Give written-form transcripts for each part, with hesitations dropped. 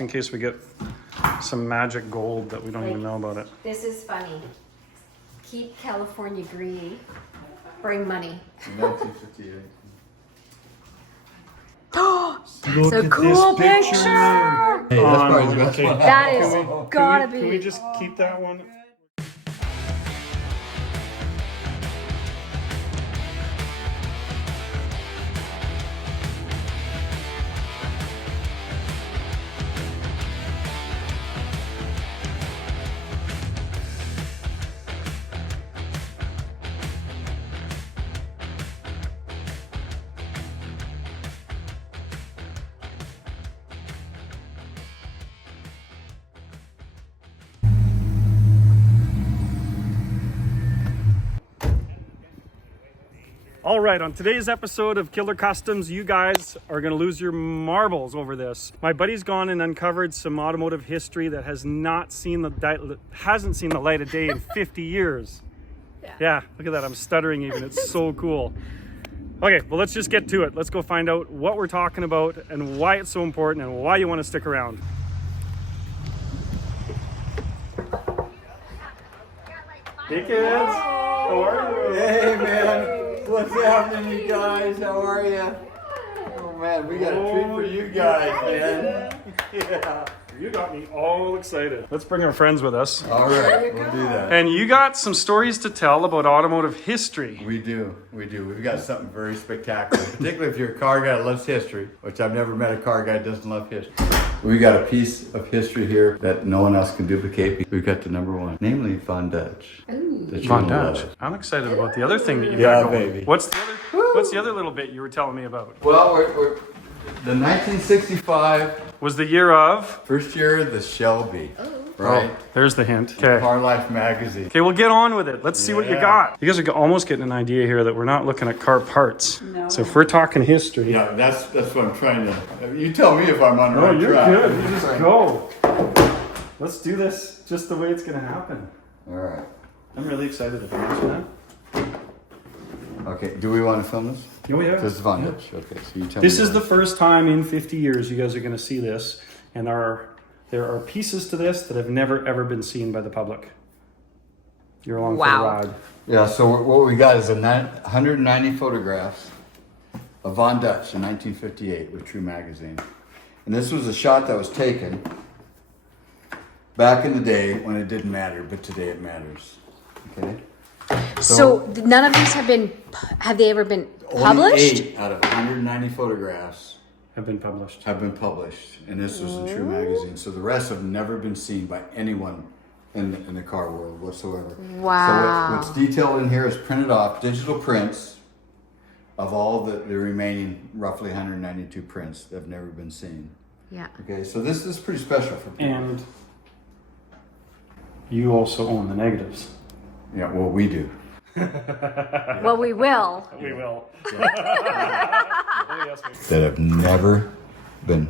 in case we get some magic gold that we don't even know about it. This is funny. Keep California green. Bring money. 1958. That's a cool picture. Hey, that's probably the best okay. one. That is gotta be. Can we just keep that one? All right, on today's episode of Killer Kustoms, you guys are gonna lose your marbles over this. My buddy's gone and uncovered some automotive history that hasn't seen the light of day in 50 years. Yeah, look at that, I'm stuttering even, it's so cool. Okay, well let's just get to it. Let's go find out what we're talking about and why it's so important and why you wanna stick around. Hey kids, how are you? Hey man, what's happening, you guys? How are you? Oh man, we got a treat for you guys, man. Yeah. You got me all excited. Let's bring our friends with us. All right, we'll do that. And you got some stories to tell about automotive history. We do. We've got something very spectacular, particularly if you're a car guy that loves history, which I've never met a car guy that doesn't love history. We got a piece of history here that no one else can duplicate. We've got the number one, namely Von Dutch. Von Dutch. I'm excited about the other thing that you Yeah, got going. baby. What's the other little bit you were telling me about? Well, we're the 1965 Was the year of? first year of the Shelby, right? Oh, there's the hint. Okay. Car Life magazine. Okay, we'll get on with it. Let's see what you Yeah. got. You guys are almost getting an idea here that we're not looking at car parts. No. So if we're talking history. Yeah, that's what I'm trying to. You tell me if I'm on the Oh, right you're track. good. You just go. Let's do this just the way it's going to happen. All right. I'm really excited about this, man. Okay. Do we want to film this? Oh, yeah. This is Von Dutch. Okay. So you tell This me. is the first time in 50 years you guys are going to see this, and there are pieces to this that have never ever been seen by the public. You're along for the ride. Yeah. So what we got is 190 photographs of Von Dutch in 1958 with True Magazine, and this was a shot that was taken back in the day when it didn't matter, but today it matters. Okay. So none of these have they ever been published? Only 8 out of 190 photographs Have been published. have been published, and this was in True Magazine. So the rest have never been seen by anyone in the car world whatsoever. Wow. So what's detailed in here is printed off digital prints of all the remaining roughly 192 prints that have never been seen. Yeah. Okay, so this is pretty special for people. And you also own the negatives. Yeah, well, we do. Well, we will. We will. That have never been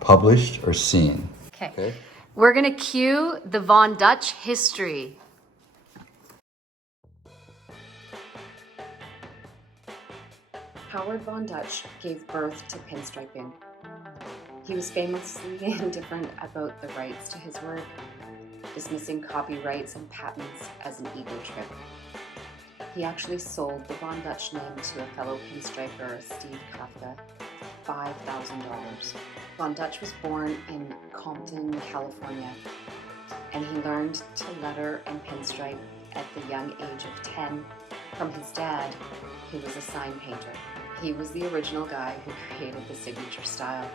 published or seen. Okay. We're gonna cue the Von Dutch history. Howard Von Dutch gave birth to pinstriping. He was famously indifferent about the rights to his work, dismissing copyrights and patents as an ego trip. He actually sold the Von Dutch name to a fellow pinstriper, Steve Kafka, $5,000. Von Dutch was born in Compton, California, and he learned to letter and pinstripe at the young age of 10 from his dad, who was a sign painter. He was the original guy who created the signature style.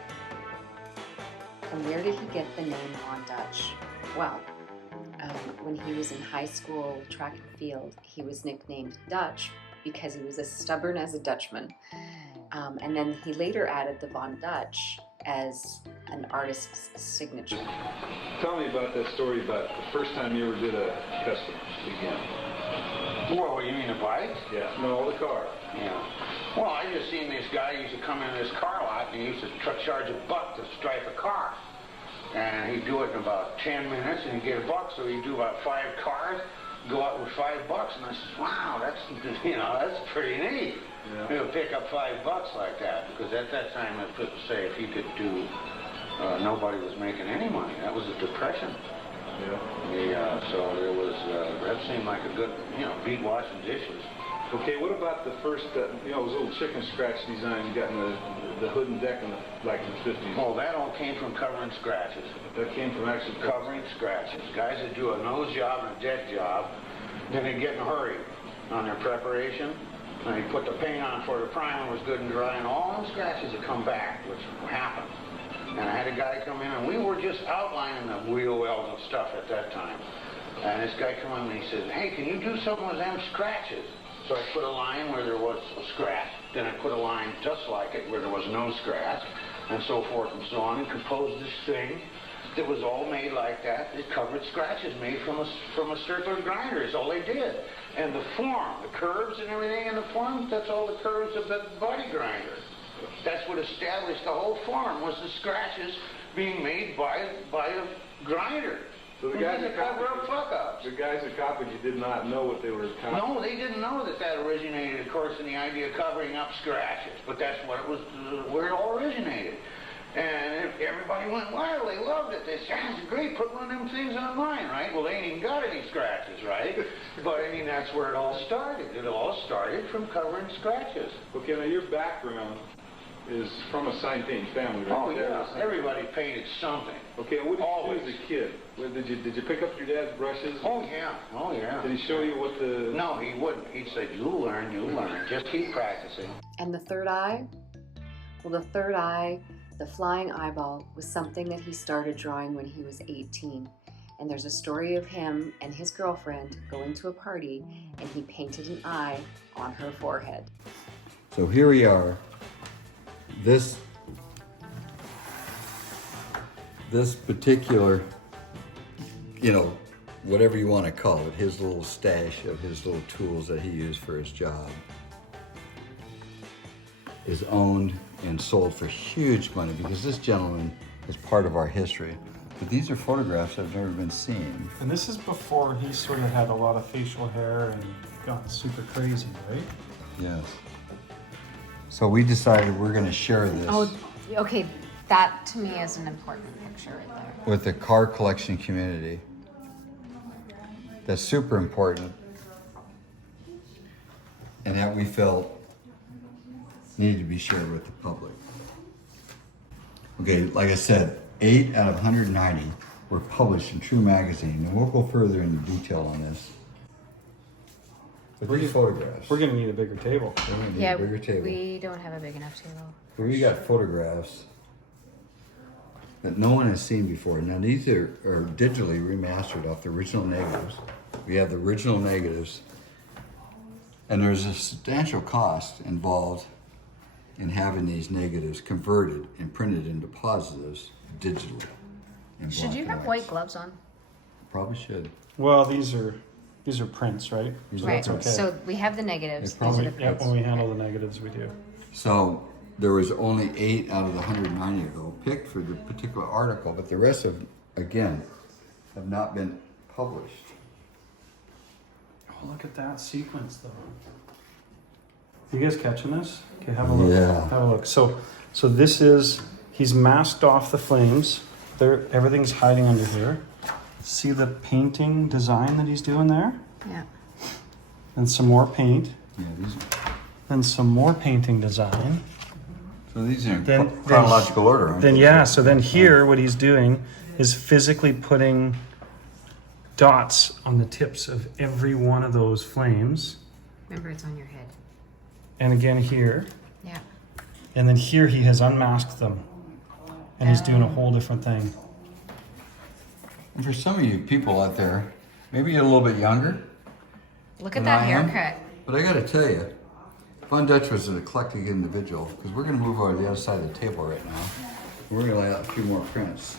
And where did he get the name Von Dutch? Well, when he was in high school track and field, he was nicknamed Dutch because he was as stubborn as a Dutchman. And then he later added the Von Dutch as an artist's signature. Tell me about that story about the first time you ever did a custom again. Well, you mean a bike? Yeah. No, the car. Yeah. Well, I just seen this guy used to come in this car lot and he used to charge $1 to stripe a car. And he'd do it in about 10 minutes and he'd get $1, so he'd do about 5 cars, go out with $5. And I said, wow, that's pretty neat. Yeah. You know, pick up $5 like that, because at that time, if you could do nobody was making any money. That was the Depression. Yeah. So there was, that seemed like a good, beat washing dishes. Okay, what about the first, it was a little chicken scratch design you got in the hood and deck in the 50s? Well, that all came from covering scratches. That came from actually Covering scratches. Guys that do a nose job and a deck job, then they get in a hurry on their preparation. And they put the paint on before the primer was good and dry, and all them scratches would come back, which happened. And I had a guy come in, and we were just outlining the wheel wells and stuff at that time. And this guy come in and he says, hey, can you do something with them scratches? So I put a line where there was a scratch. Then I put a line just like it where there was no scratch, and so forth and so on, and composed this thing that was all made like that. It covered scratches made from a circular grinder is all they did. And the form, the curves and everything in the form, that's all the curves of the body grinder. That's what established the whole form, was the scratches being made by a grinder. So the guys that cover up fuck-ups. The guys that copied you did not know what they were copying. No, they didn't know that originated, of course, in the idea of covering up scratches. But that's what it was, where it all originated. And everybody went wild. They loved it. They said, it's great, put one of them things online, right? Well, they ain't even got any scratches, right? But, I mean, that's where it all started. It all started from covering scratches. Okay, now your background is from a sign painting family, right? Oh, yeah. Everybody painted something. Okay, what did Always. you do as a kid? Did you pick up your dad's brushes? Oh, yeah. Oh, yeah. Did he show you what the... No, he wouldn't. He'd say, you'll learn. Just keep practicing. And the third eye? Well, the third eye, the flying eyeball, was something that he started drawing when he was 18. And there's a story of him and his girlfriend going to a party, and he painted an eye on her forehead. So here we are. This particular, whatever you want to call it, his little stash of his little tools that he used for his job, is owned and sold for huge money because this gentleman is part of our history. But these are photographs that have never been seen. And this is before he sort of had a lot of facial hair and got super crazy, right? Yes. So we decided we're going to share this Oh, okay. That to me is an important picture right there. with the car collection community. That's super important, and that we felt needed to be shared with the public. Okay, like I said, 8 out of 190 were published in True Magazine, and we'll go further into detail on this. But these photographs, We're gonna need a bigger table. we're gonna need Yeah, a bigger table. we don't have a big enough table. We got photographs that no one has seen before. Now these are digitally remastered off the original negatives. We have the original negatives, and there's a substantial cost involved in having these negatives converted and printed into positives digitally. in Should black you and have white. white gloves on? Probably should. Well, these are prints, right? So Right. that's okay. So we have the negatives. They These are probably- the Yeah, prints. when we handle the negatives, we do. So there was only 8 out of the 190 though picked for the particular article, but the rest of, again, have not been published. Oh, look at that sequence, though. You guys catching this? Okay, have a look. Yeah. Have a look. So this is, he's masked off the flames. Everything's hiding under here. See the painting design that he's doing there? Yeah. And some more paint. Yeah, these. And some more painting design. So these are in Then- chronological order, aren't Then they? yeah, so then here what he's doing is physically putting dots on the tips of every one of those flames. Remember, it's on your head. And again here. Yeah. And then here he has unmasked them. And he's doing a whole different thing. And for some of you people out there, maybe you're a little bit younger, Look at than that I am, haircut. but I gotta tell you, Von Dutch was an eclectic individual, because we're gonna move over to the other side of the table right now. We're gonna lay out a few more prints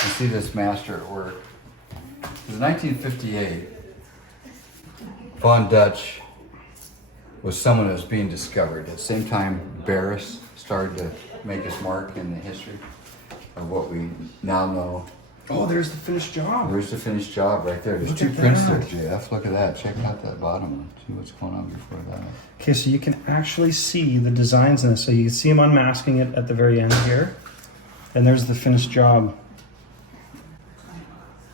and see this master at work. In 1958, Von Dutch was someone that was being discovered. At the same time, Barris started to make his mark in the history of what we now know. Oh, there's the finished job. Where's the finished job right there? There's Look 2 at prints that. there, Jeff. Look at that. Check out that bottom one. See what's going on before that. Okay, so you can actually see the designs in this. So you can see him unmasking it at the very end here. And there's the finished job.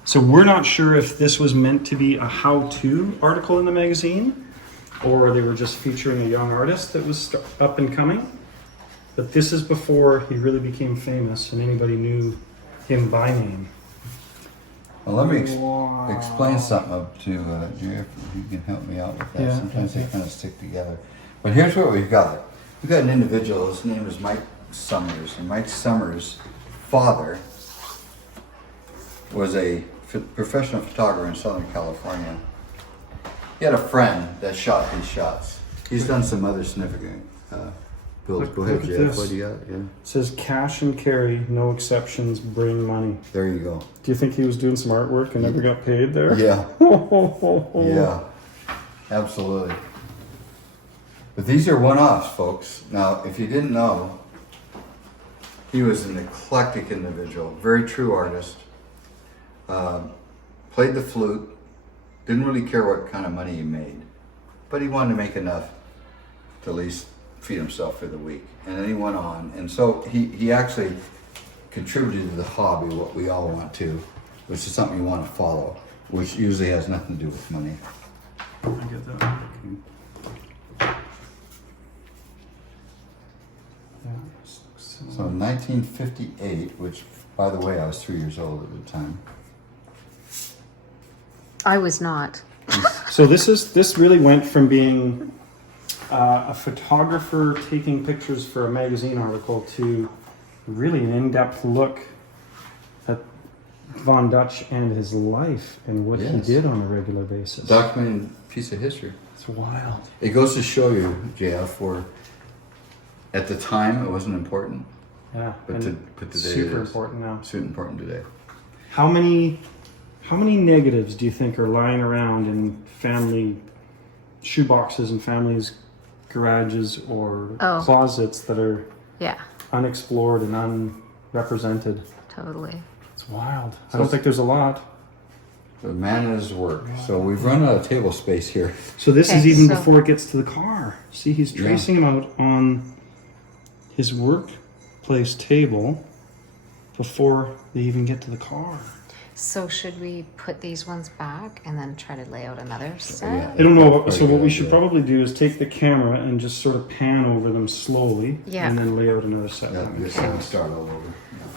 So we're not sure if this was meant to be a how-to article in the magazine, or they were just featuring a young artist that was up and coming. But this is before he really became famous and anybody knew him by name. Well, let me explain something up to JF, if you can help me out with that. Yeah, Sometimes okay. they kind of stick together. But here's what we've got. We've got an individual, his name is Mike Summers. And Mike Summers' father was a professional photographer in Southern California. He had a friend that shot these shots. He's done some other significant builds. Go ahead, look at JF. this. What do you got? Yeah. It says cash and carry, no exceptions, bring money. There you go. Do you think he was doing some artwork and never got paid there? Yeah. Yeah. Absolutely. But these are one-offs, folks. Now, if you didn't know, he was an eclectic individual, very true artist. Played the flute, didn't really care what kind of money he made, but he wanted to make enough to at least feed himself for the week. And then he went on, and so he actually contributed to the hobby, what we all want to, which is something you want to follow, which usually has nothing to do with money. I get that. So in 1958, which, by the way, I was 3 years old at the time. I was not. So this really went from being a photographer taking pictures for a magazine article to really an in-depth look at Von Dutch and his life and what he Yes. did on a regular basis. Documented piece of history. It's wild. It goes to show you, JF, where at the time it wasn't important, Yeah, but and today it super is. important now. Super important today. How many negatives do you think are lying around in family shoeboxes and families' garages or Oh. closets that are Yeah, unexplored and unrepresented? totally. It's wild. I don't think there's a lot. The man and his work. So we've run out of table space here. So this is Okay, even so- before it gets to the car. See, he's tracing him out on his workplace table before they even get to the car. So should we put these ones back and then try to lay out another set? Yeah. I don't know. So Very what good we should idea. probably do is take the camera and just sort of pan over them slowly, Yeah. and then lay out another set. Yeah, That makes this is gonna sense. start all over.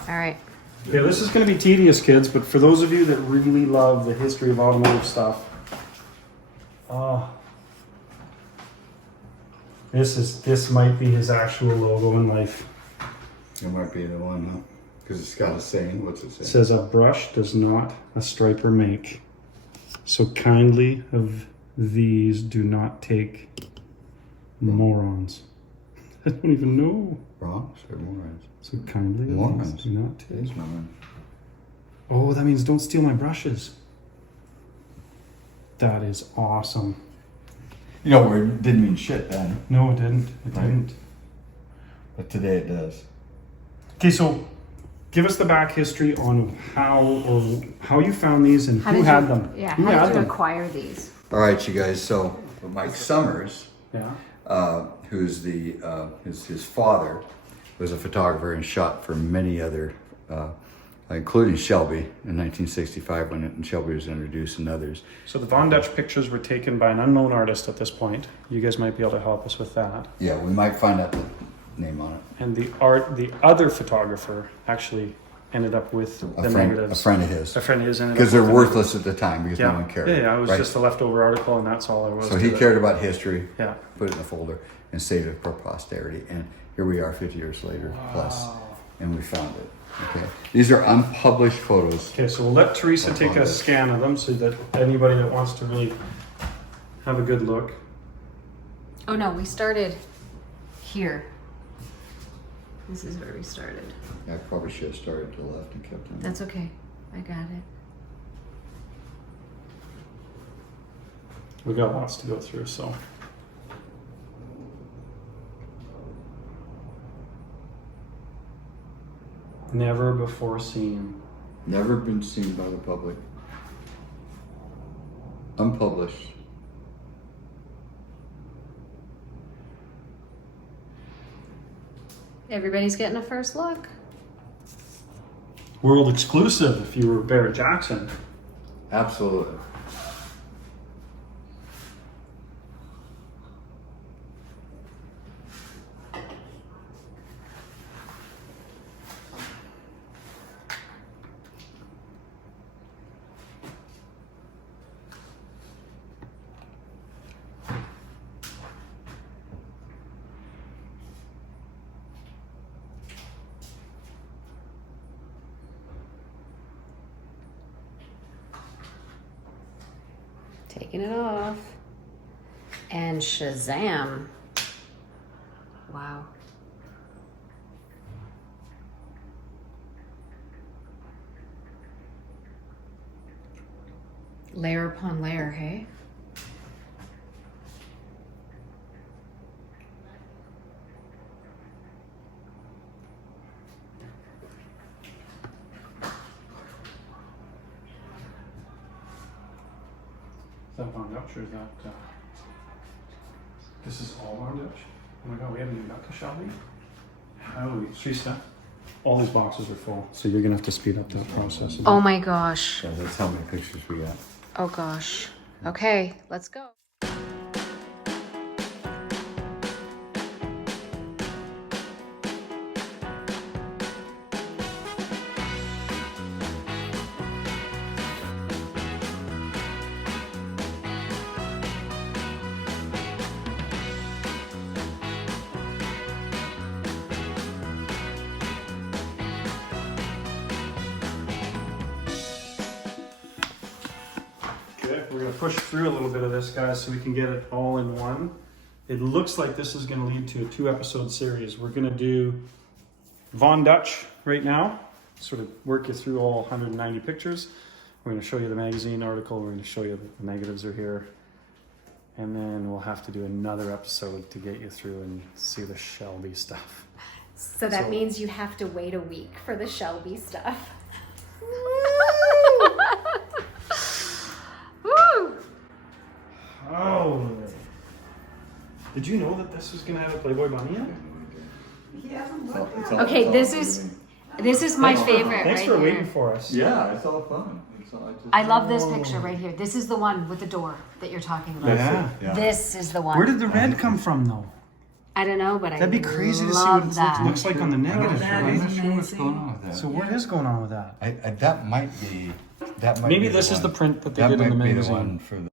All right. Yeah, this is going to be tedious, kids. But for those of you that really love the history of automotive stuff, this might be his actual logo in life. It might be the one, huh? Because it's got a saying. What's it say? It says, "A brush does not a striper make. So kindly of these do not take, morons." I don't even know. Wrong? Sorry, morons. So kindly of Morons. these do not It take. is moron. Oh, that means don't steal my brushes. That is awesome. You know, it didn't mean shit then, No, it didn't. It Right. didn't. but today it does. Okay, so give us the back history on how you found these and How who did had you, them. Yeah, Who how had did you them? acquire these? All right, you guys. So Mike Summers, Yeah. who's his father, was a photographer and shot for many other, including Shelby in 1965 when Shelby was introduced and others. So the Von Dutch pictures were taken by an unknown artist at this point. You guys might be able to help us with that. Yeah, we might find out the name on it. And the other photographer actually ended up with the A negatives. friend of his. A friend of his ended Because up they're with the worthless at the time because Yeah. no one cared. Yeah, it was right? just a leftover article, and that's all there was. So to he it. cared about history, Yeah. put it in a folder, and saved it for posterity. And here we are 50 years later plus, and we found it. Okay, these are unpublished photos. Okay, so we'll let Teresa take a scan of them so that anybody that wants to really have a good look. Oh no, we started here. This is where we started. Yeah, I probably should have started to the left and kept on. That's okay. I got it. We got lots to go through, so. Never before seen. Never been seen by the public. Unpublished. Everybody's getting a first look. world exclusive if you were Barrett Jackson. Absolutely. Taking it off. And Shazam. Wow. Layer upon layer, hey? Is that Von Dutch or is that, this is all Von Dutch? Oh my God, we haven't even got to Shelby? Holy, she's all these boxes are full, so you're gonna have to speed up the process. Oh my gosh. Yeah, that's how many pictures we got. Oh gosh. Okay, let's go. Okay, we're gonna push through a little bit of this, guys, so we can get it all in one. It looks like this is gonna lead to a 2-episode series. We're gonna do Von Dutch right now, sort of work you through all 190 pictures. We're gonna show you the magazine article. We're gonna show you that the negatives are here. And then we'll have to do another episode to get you through and see the Shelby stuff. So that means you have to wait a week for the Shelby stuff. Woo! Oh, did you know that this was gonna have a Playboy bunny in it? Okay, this is my favorite. Thanks right for here. waiting for us. Yeah, it's all fun. I love this picture right here. This is the one with the door that you're talking about. Yeah. This is the one. Where did the red come from, though? I don't know, but That'd be crazy to see love what that. it looks like on the negative. I'm not sure what's going on with that. So what is going on with that? That might be. That might Maybe be this is the one. print that they That did in the might be magazine. one for the.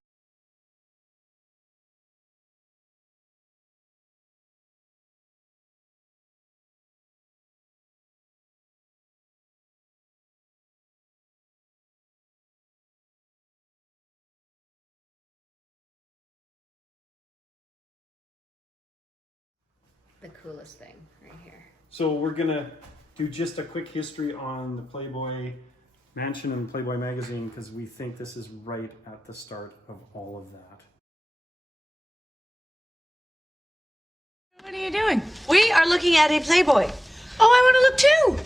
The coolest thing right here. So we're gonna do just a quick history on the Playboy Mansion and Playboy magazine because we think this is right at the start of all of that. What are you doing? We are looking at a Playboy. Oh, I want to look too.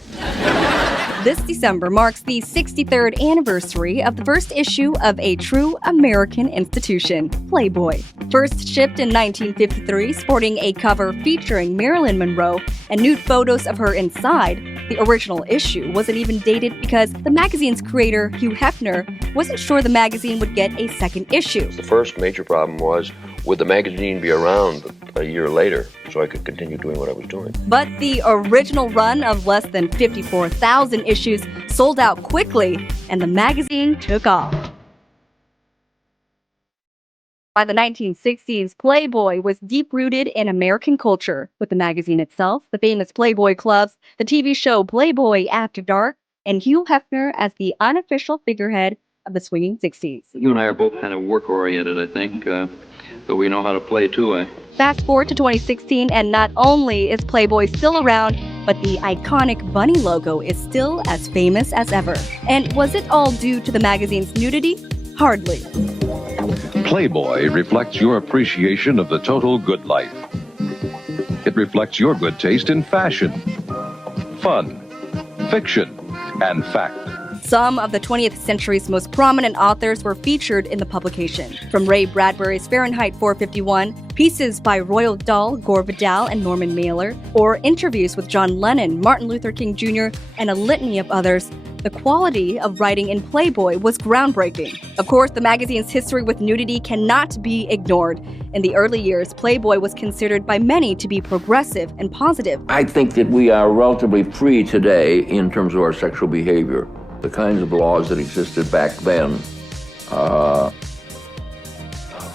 This December marks the 63rd anniversary of the first issue of a true American institution, Playboy. First shipped in 1953, sporting a cover featuring Marilyn Monroe and nude photos of her inside, the original issue wasn't even dated because the magazine's creator, Hugh Hefner, wasn't sure the magazine would get a second issue. The first major problem was, would the magazine be around a year later so I could continue doing what I was doing? But the original run of less than 54,000 issues sold out quickly, and the magazine took off. By the 1960s, Playboy was deep-rooted in American culture, with the magazine itself, the famous Playboy clubs, the TV show Playboy After Dark, and Hugh Hefner as the unofficial figurehead of the swinging 60s. You and I are both kind of work-oriented, I think, but we know how to play too, eh? Fast forward to 2016, and not only is Playboy still around, but the iconic bunny logo is still as famous as ever. And was it all due to the magazine's nudity? Hardly. Playboy reflects your appreciation of the total good life. It reflects your good taste in fashion, fun, fiction, and fact. Some of the 20th century's most prominent authors were featured in the publication. From Ray Bradbury's Fahrenheit 451, pieces by Roald Dahl, Gore Vidal, and Norman Mailer, or interviews with John Lennon, Martin Luther King Jr., and a litany of others, The quality of writing in Playboy was groundbreaking. Of course, the magazine's history with nudity cannot be ignored. In the early years, Playboy was considered by many to be progressive and positive. I think that we are relatively free today in terms of our sexual behavior. The kinds of laws that existed back then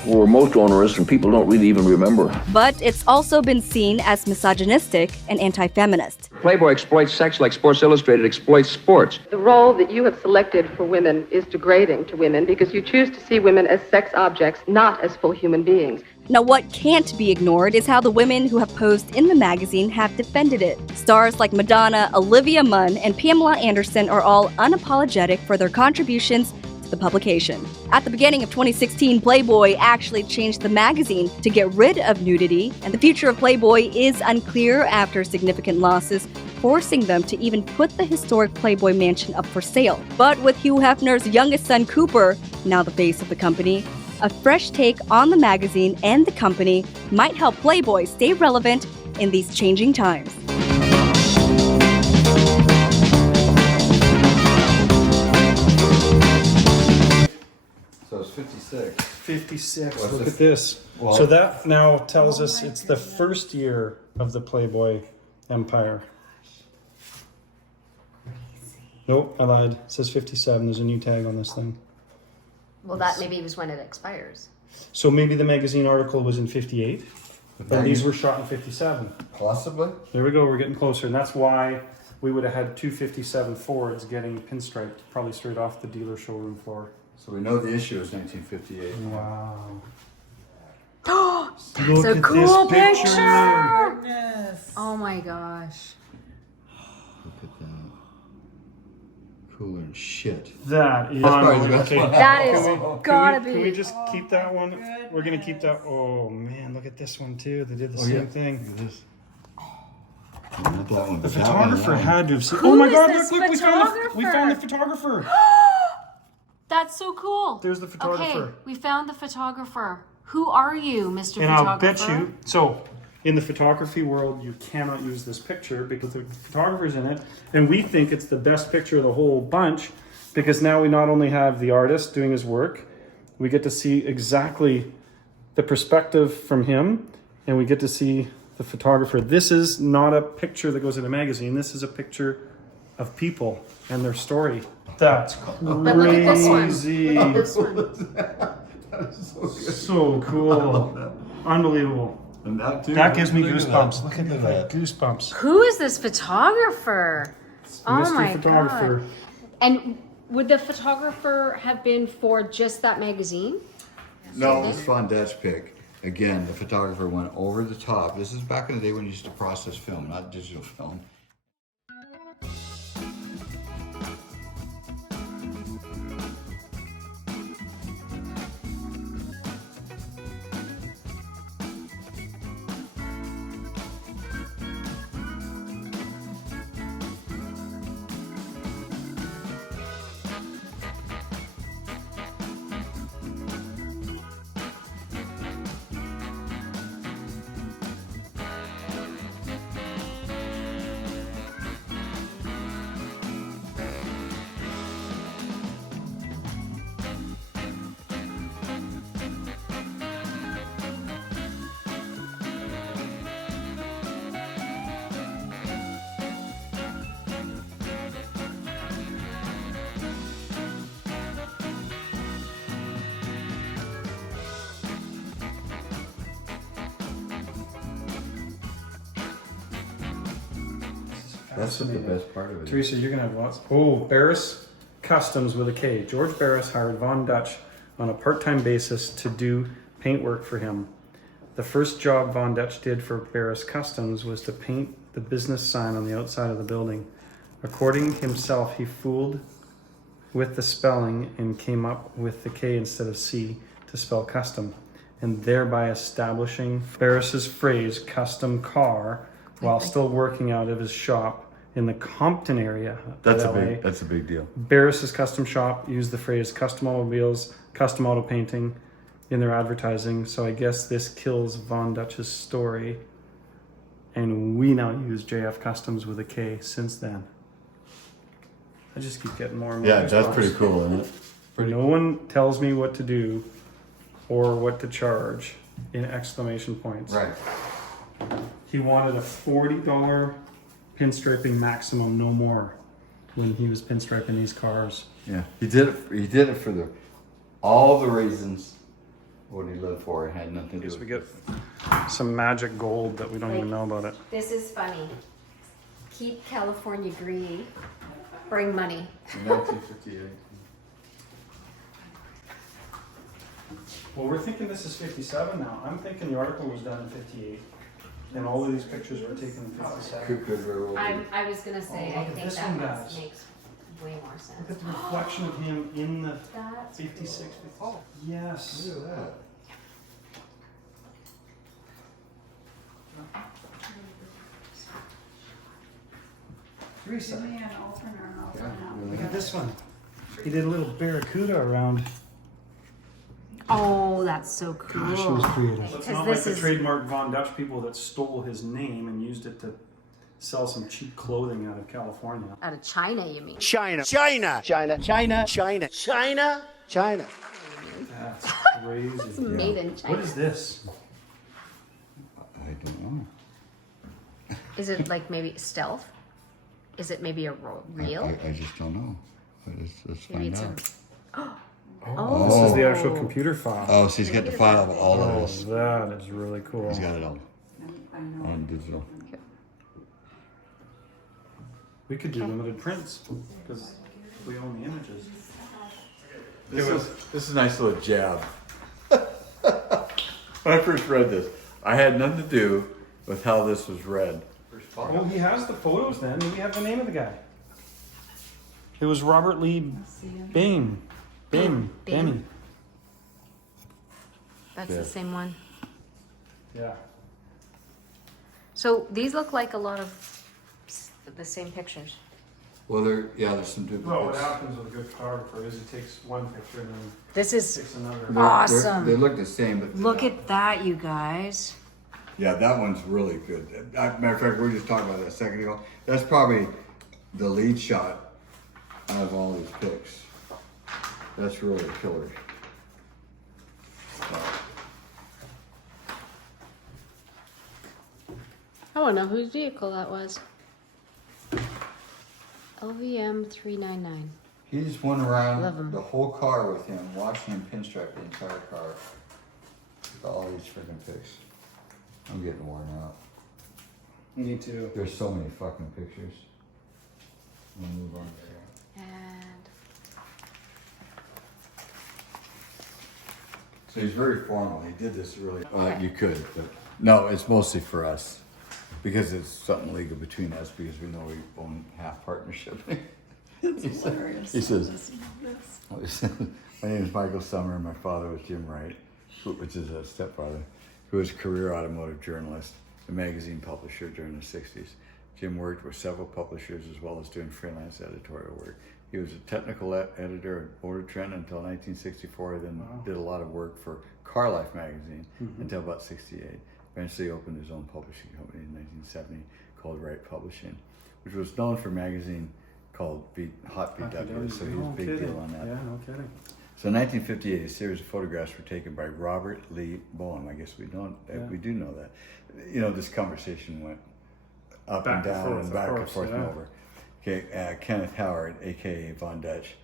were most onerous, and people don't really even remember. But it's also been seen as misogynistic and anti-feminist. Playboy exploits sex like Sports Illustrated exploits sports. The role that you have selected for women is degrading to women because you choose to see women as sex objects, not as full human beings. Now, what can't be ignored is how the women who have posed in the magazine have defended it. Stars like Madonna, Olivia Munn, and Pamela Anderson are all unapologetic for their contributions to the publication. At the beginning of 2016, Playboy actually changed the magazine to get rid of nudity, and the future of Playboy is unclear after significant losses, forcing them to even put the historic Playboy mansion up for sale. But with Hugh Hefner's youngest son, Cooper, now the face of the company, a fresh take on the magazine and the company might help Playboy stay relevant in these changing times. So it's 56. 56. What's Look this? at this. Well- So that now tells us it's the first year of the Playboy empire. Nope, I lied. It says 57. There's a new tag on this thing. Well, that maybe was when it expires. So maybe the magazine article was in 58, but these were shot in 57. Possibly. There we go. We're getting closer. And that's why we would have had 257 Fords getting pinstriped, probably straight off the dealer showroom floor. So we know the issue is 1958. Wow. That's Look a at cool this picture. Oh my gosh. Look at that. Cooler than shit. That is That's probably the best okay. one. That is gotta Can we be. just keep that one? We're gonna keep that. Oh man, look at this one too. They did the Oh, same yeah. thing. Look at this. Not that one. The but that one, photographer that one. had to have seen. Who Oh my is God! this Look! We found the photographer. That's so cool. There's the photographer. Okay, we found the photographer. Who are you, Mr. And Photographer? I'll bet you. So, in the photography world, you cannot use this picture because the photographer's in it, and we think it's the best picture of the whole bunch because now we not only have the artist doing his work, we get to see exactly the perspective from him, and we get to see the photographer. This is not a picture that goes in a magazine. This is a picture of people and their story. That's crazy. But look at this one. Look at this one. That is so good. So cool. Unbelievable. And that too. That gives me Look at goosebumps. that. Look at that. Goosebumps. Who is this photographer? Oh Mr. my Photographer. God. And would the photographer have been for just that magazine? No, it's Von Dutch pick. Again, the photographer went over the top. This is back in the day when you used to process film, not digital film. That's the best part of it. Teresa, you're gonna have lots. Oh, Barris Kustoms with a K. George Barris hired Von Dutch on a part-time basis to do paint work for him. The first job Von Dutch did for Barris Kustoms was to paint the business sign on the outside of the building. According to himself, he fooled with the spelling and came up with the K instead of C to spell custom, and thereby establishing Barris's phrase custom car while still working out of his shop in the Compton area of LA. That's a big deal. Barris's custom shop used the phrase custom automobiles, custom auto painting in their advertising, so I guess this kills Von Dutch's story, and we now use JF Customs with a K since then. I just keep getting more and more. Yeah, that's pretty cool, isn't it? No one tells me what to do or what to charge in exclamation points. Right. He wanted a $40 pinstriping maximum, no more, when he was pinstriping these cars. Yeah, he did it. He did it for all the reasons what he lived for. It had nothing to do with. We get some magic gold that we don't even know about it. This is funny. Keep California green. Bring money. 1958. Well, we're thinking this is 57 now. I'm thinking the article was done in 58. And all of these pictures were taken in 57. Could very well be. I was gonna say, Oh, I look at think this that one, one guys. makes way more sense. Look at the reflection of him in the That's 56. cool. Yes. Look at that. Teresa. Yeah, Look at this one. He did a little barracuda around. Oh, that's so cool. Gosh, he was creative. It's Because not like this the is trademark Von Dutch people that stole his name and used it to sell some cheap clothing out of California. out of China, you mean? China. China. China. China. China. China. China. That's crazy. It's made in China. What is this? I don't know. Is it like maybe stealth? Is it maybe a real? I just don't know. Let's Maybe find it's out. Oh. This is the actual computer file. Oh, so he's got the file of all of this. That is really cool. He's got it all on digital. We could do limited prints because we own the images. This is a nice little jab. When I first read this, I had nothing to do with how this was read. Oh, he has the photos then. We have the name of the guy. It was Robert Lee Bain. Bain. Bain. That's Yeah. the same one. Yeah. So these look like a lot of the same pictures. Well, there's some duplicates. Well, what happens with a good photographer is he takes one picture and then This is takes another. awesome. They look the same, but Look at that, you guys. yeah, that one's really good. Matter of fact, we were just talking about that a second ago. That's probably the lead shot out of all these pics. That's really a killer. I want to know whose vehicle that was. LVM 399. He just went Love around 'em. the whole car with him, watching him pinstripe the entire car with all these freaking pics. I'm getting worn out. Me too. There's so many fucking pictures. We'll move on to that. And So he's very formal. He did this really. You could, but no, it's mostly for us because it's something legal between us because we know we own half partnership. It's hilarious. He says, my name is Michael Summer and my father was Jim Wright, which is a stepfather, who was a career automotive journalist and magazine publisher during the 60s. Jim worked with several publishers as well as doing freelance editorial work. He was a technical editor at Motor Trend until 1964, then did a lot of work for Car Life magazine until about 68. Eventually opened his own publishing company in 1970 called Wright Publishing, which was known for a magazine called Hot BW, so he was a big deal on that. Yeah, no kidding. So in 1958, a series of photographs were taken by Robert Lee Bowen. I guess we do know that. You know, this conversation went up Back and and down forth, and back of and course, forth and yeah. over. Okay, Kenneth Howard, aka Von Dutch,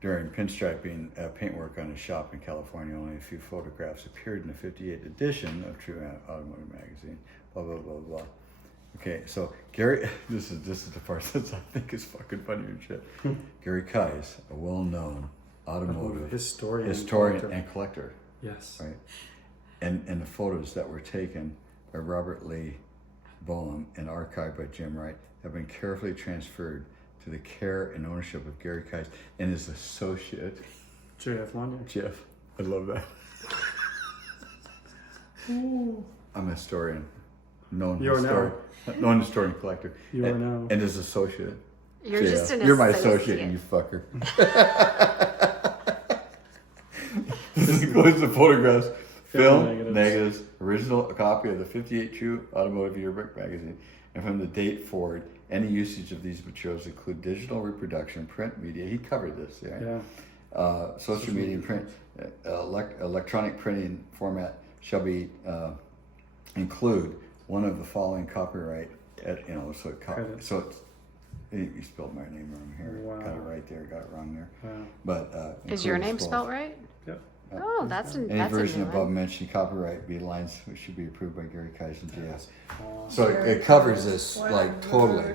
during pinstriping paintwork on his shop in California, only a few photographs appeared in the 58 edition of True Automotive magazine. Blah blah blah blah. Okay, so Gary, this is the part that I think is fucking funny and shit. Gary Kais, a well-known automotive historian and collector. Yes. Right. And the photos that were taken by Robert Lee Bowen and archived by Jim Wright have been carefully transferred to the care and ownership of Gary Kais and his associate, JF London. Jeff. I love that. I'm a historian. Known historian collector. You are now. And his associate. You're just an You're my associate. associate, you fucker. This is the photographs Film negatives, original copy of the 58 True Automotive Yearbook magazine, and from the date forward, any usage of these materials include digital reproduction, print media. He covered this, yeah. Social media and print, electronic printing format shall be include one of the following copyright. So it's, you spelled my name wrong here. Wow. Got it right there. Got it wrong there. Wow. But Is your name spelled right? Yep. Oh, that's a Any version new one. above mentioned copyright be lines which should be approved by Gary Kais and JF. So it covers this like totally.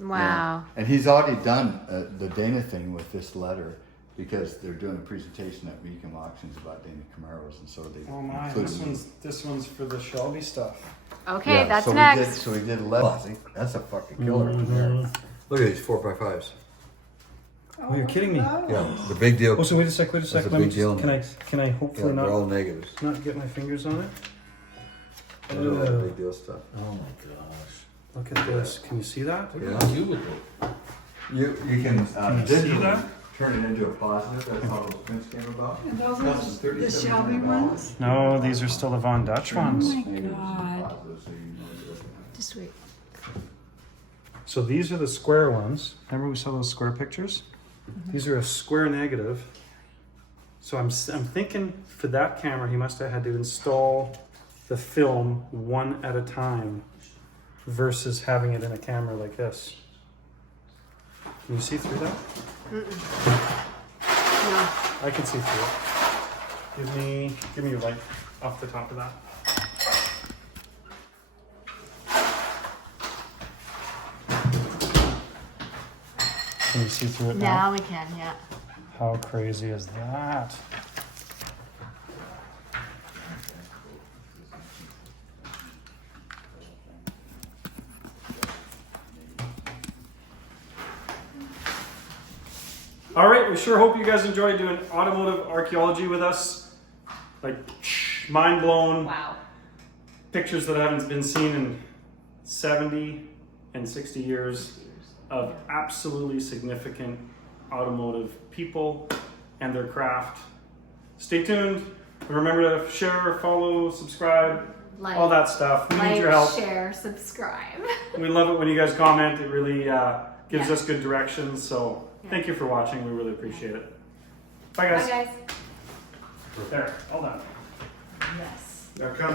Wow. Yeah. And he's already done the Dana thing with this letter because they're doing a presentation at Beacon Auctions about Dana Camaros, and so they. Oh my! This one's for the Shelby stuff. Okay, Yeah, that's so next. We did 11. That's a fucking killer in there. Look at these 4x5s. Oh, you're kidding me. Yeah, the big deal. Oh, so wait a sec. That's Let a me big just, deal. can I hopefully Yeah, not they're all negatives. not get my fingers on it? Those are all the big deal stuff. Oh my gosh. Look at this. Can you see that? Yeah. You can you see digitally that? turn it into a positive. That's how those prints came about. And those Costs are the $3,700. Shelby ones? No, these are still the Von Dutch ones. Oh my god. Just wait. So these are the square ones. Remember we saw those square pictures? These are a square negative. So I'm thinking for that camera he must have had to install the film one at a time versus having it in a camera like this. Can you see through that? No. I can see through it. Give me your light off the top of that. Can you see through it now? Now we can, yeah. How crazy is that? All right, we sure hope you guys enjoy doing automotive archaeology with us. Like, mind blown. Wow. Pictures that haven't been seen in 70 and 60 years of absolutely significant automotive people and their craft. Stay tuned. Remember to share, follow, subscribe, Like, all that stuff. We need your help. Share, subscribe. We love it when you guys comment. It really gives Yeah. us good directions. So thank you for watching. We really appreciate it. Bye, guys. Bye, guys. There, all done. Yes. Now come.